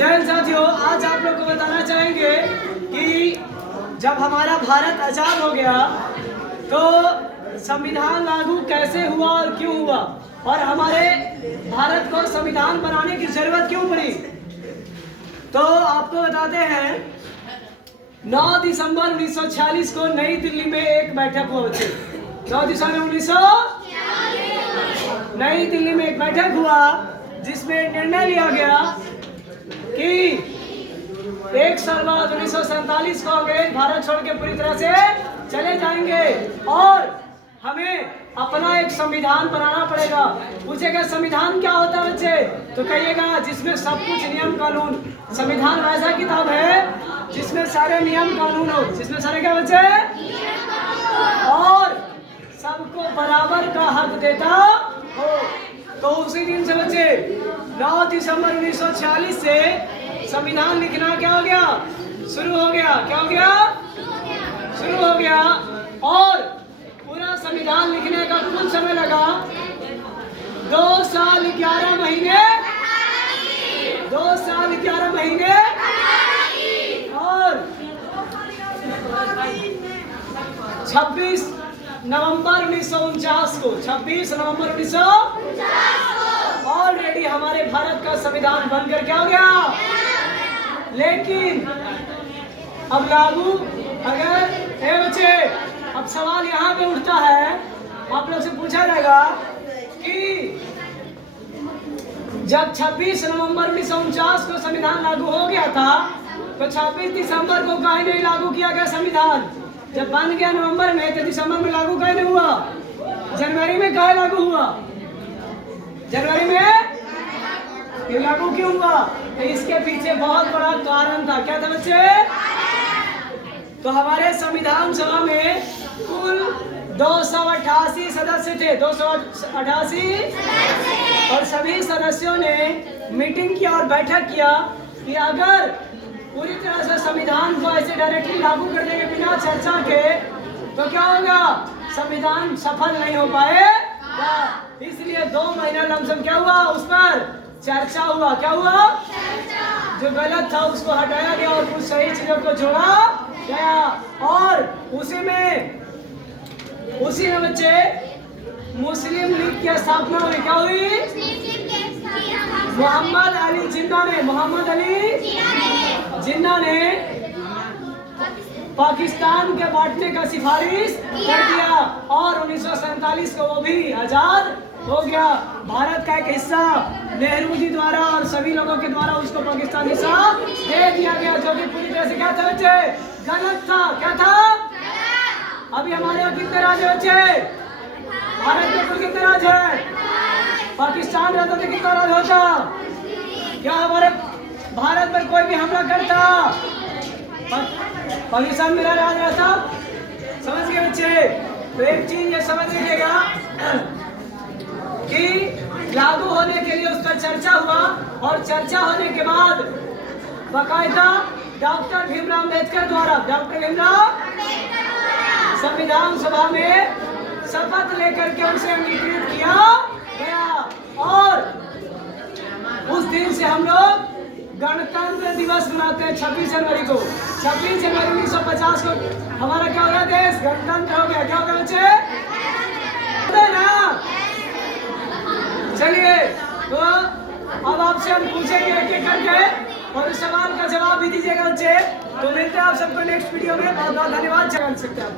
जय हिंद साथियों, आज आप लोग को बताना चाहेंगे कि जब हमारा भारत आजाद हो गया तो संविधान लागू कैसे हुआ और क्यों हुआ, और हमारे भारत को संविधान बनाने की जरूरत क्यों पड़ी। तो आपको बताते हैं 9 दिसंबर 1946 को नई दिल्ली में एक बैठक हुआ। बच्चे 9 दिसंबर 1946 नई दिल्ली में एक बैठक हुआ जिसमें निर्णय लिया गया कि 1 साल बाद 1947 को अंग्रेज भारत छोड़ के पूरी तरह से चले जाएंगे और हमें अपना एक संविधान बनाना पड़ेगा। पूछेगा संविधान क्या होता है बच्चे, तो कहिएगा जिसमें सब कुछ नियम कानून। संविधान वैसा किताब है जिसमें सारे नियम कानून हो, जिसमें सारे क्या बच्चे, और सबको बराबर का हक देता हो। तो उसी दिन से बच्चे 9 दिसंबर 1946 से संविधान लिखना क्या हो गया, शुरू हो गया। क्या हो गया, शुरू हो गया। और पूरा संविधान लिखने का कुल समय लगा 2 साल 11 महीने, 2 साल 11 महीने और 26 नवंबर 1949 को, 26 नवंबर 1949 ऑलरेडी हमारे भारत का संविधान बनकर क्या हो गया। लेकिन अब लागू अगर बच्चे, अब सवाल यहाँ पे उठता है, आप लोग से पूछा जाएगा कि जब 26 नवंबर 1949 को संविधान लागू हो गया था तो 26 दिसंबर को काहे नहीं लागू किया गया संविधान। जब बन गया नवंबर में तो दिसंबर में लागू काहे नहीं हुआ, जनवरी में काहे लागू हुआ, जनवरी में क्यों लागू क्यों हुआ। तो इसके पीछे बहुत बड़ा कारण था। क्या था बच्चे, तो हमारे संविधान सभा में कुल 288 सदस्य थे, 288, और सभी सदस्यों ने मीटिंग किया और बैठक किया कि अगर पूरी तरह से संविधान को ऐसे डायरेक्टली लागू कर देंगे बिना चर्चा के तो क्या होगा, संविधान सफल नहीं हो पाएगा। इसलिए 2 महीना लमसम क्या हुआ, उस पर चर्चा हुआ। क्या हुआ, जो गलत था उसको हटाया गया और कुछ सही चीजों को जोड़ा गया। और उसी में बच्चे मुस्लिम लीग की स्थापना हुई। क्या हुई, मोहम्मद अली जिन्ना ने, मोहम्मद अली जिन्ना ने पाकिस्तान के बांटने का सिफारिश कर दिया और 1947 को वो भी आजाद हो गया। भारत का एक हिस्सा नेहरू जी द्वारा और सभी लोगों के द्वारा उसको पाकिस्तान हिस्सा दे दिया गया, जो कि पूरी तरह से क्या था बच्चे, गलत था। क्या था, अभी हमारे यहाँ कितने राज्य बच्चे, भारत में कुल कितने राज्य है, पाकिस्तान रहता तो कितना राज्य होता। क्या हमारे भारत पर कोई भी हमला करता पाकिस्तान मेरा राज रहता। समझ गए बच्चे। तो एक चीज ये समझ लीजिएगा कि लागू होने के लिए उस पर चर्चा हुआ और चर्चा होने के बाद बाकायदा डॉक्टर भीमराव अम्बेडकर द्वारा, डॉक्टर भीमराव संविधान सभा में शपथ लेकर के उसे अंगीकृत किया गया। और उस दिन से हम लोग गणतंत्र दिवस मनाते हैं 26 जनवरी को। 26 जनवरी 1950 को हमारा क्या हो गया, देश गणतंत्र हो गया। क्या हो गया बच्चे, ना। चलिए तो अब आपसे हम पूछेंगे एक एक करके और इस सवाल का जवाब भी दीजिएगा बच्चे। तो मिलते हैं आप सबको नेक्स्ट वीडियो में। बहुत बहुत धन्यवाद। जान सकते हैं आप।